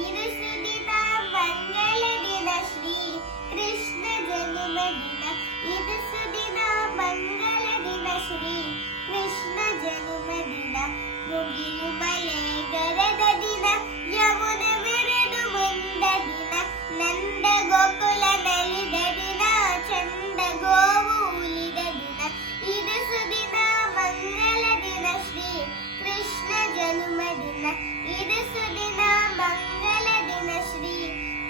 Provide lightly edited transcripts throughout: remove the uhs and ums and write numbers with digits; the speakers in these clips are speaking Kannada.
ಇದು ಸುದಿನ ಮಂಗಳ ದಿನ ಶ್ರೀ ಕೃಷ್ಣ ಜನ್ಮದಿನ. ಇದು ಸುದಿನ ಮಂಗಳ ದಿನ ಶ್ರೀ ಕೃಷ್ಣ ಜನ್ಮದಿನ. ಮುಗಿಲು ಮಳೆ ಗರದ ದಿನ ಯಮುನೆ ಮೆರೆದು ಮುಂದ ದಿನ. ನಂದ ಗೋಕುಲ ನಲಿದ ದಿನ ಚಂದ ಗೋವು ಉಲಿದ ದಿನ. ಇದು ಸುದಿನ ಮಂಗಳ ದಿನ ಶ್ರೀ ಕೃಷ್ಣ ಜನ್ಮದಿನ. ಇದು ಸುದಿನ ಮಂಗಳ ದಿನ ಶ್ರೀ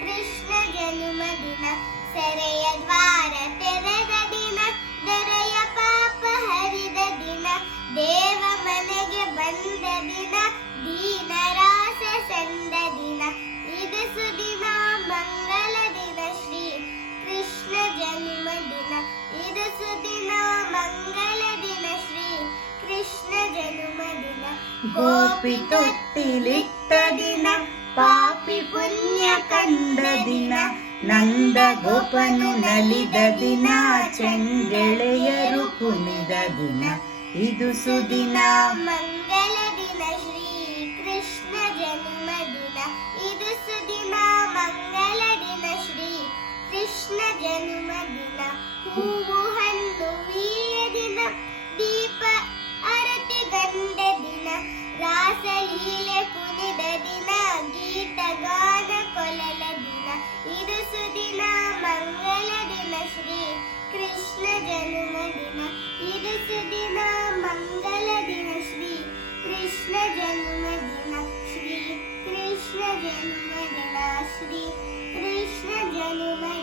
ಕೃಷ್ಣ ಜನ್ಮದಿನ. ಸೆರೆಯ ದ್ವಾರ ತೆರೆದ ದಿನ ದೊರೆಯ ಪಾಪ ಹರಿದ ದಿನ. ದೇವ ಮನೆಗೆ ಬಂದ ದಿನ ದೀನರಾಸ ಸಂದ ದಿನ. ಇದು ಸುದಿನ ಮಂಗಳ ದಿನ ಶ್ರೀ ಕೃಷ್ಣ ಜನ್ಮದಿನ. ಇದು ಸುದಿನ ಮಂಗಳ ದಿನ ಶ್ರೀ ಕೃಷ್ಣ ಜನ್ಮದಿನ. ಗೋಪಿ ತೊಟ್ಟಿಲಿಟ್ಟ ದಿನ ಪಾಪಿ ಪುಣ್ಯ ಕಂಡ ದಿನ. ನಂದ ಗೋಪನು ನಲಿದ ದಿನ ಚೆಂಗೆಳೆಯರು ಕುಣಿದ ದಿನ. ಇದು ಸುದಿನ ಮಂಗಳ ದಿನ ಶ್ರೀ ಕೃಷ್ಣ ಜನ್ಮದಿನ. ಇದು ಸುದಿನ ಮಂಗಳ ದಿನ ಶ್ರೀ ಕೃಷ್ಣ ಜನ್ಮದಿನ. ಹೂವು ಹಣ್ಣು ವೀಯ ದಿನ ದೀಪ ಅರತಿ ಗಂಡ ದಿನ. ರಾಸಲೀಲೆ ಕುಣಿದ ದಿನ ಗೀತ ಗಾನ ಕೊಲಲ ದಿನ. ಇದು ಸುದಿನ ಮಂಗಳ ದಿನ ಶ್ರೀ ಕೃಷ್ಣ ಜನ್ಮದಿನ. ಇದು ಸುದಿನ ಮಂಗಳ ದಿನ ಶ್ರೀ ಕೃಷ್ಣ ಜನ್ಮದಿನ. ಶ್ರೀ ಕೃಷ್ಣ ಜನ್ಮದಿನ. ಶ್ರೀ ಕೃಷ್ಣ ಜನ್ಮದಿನ.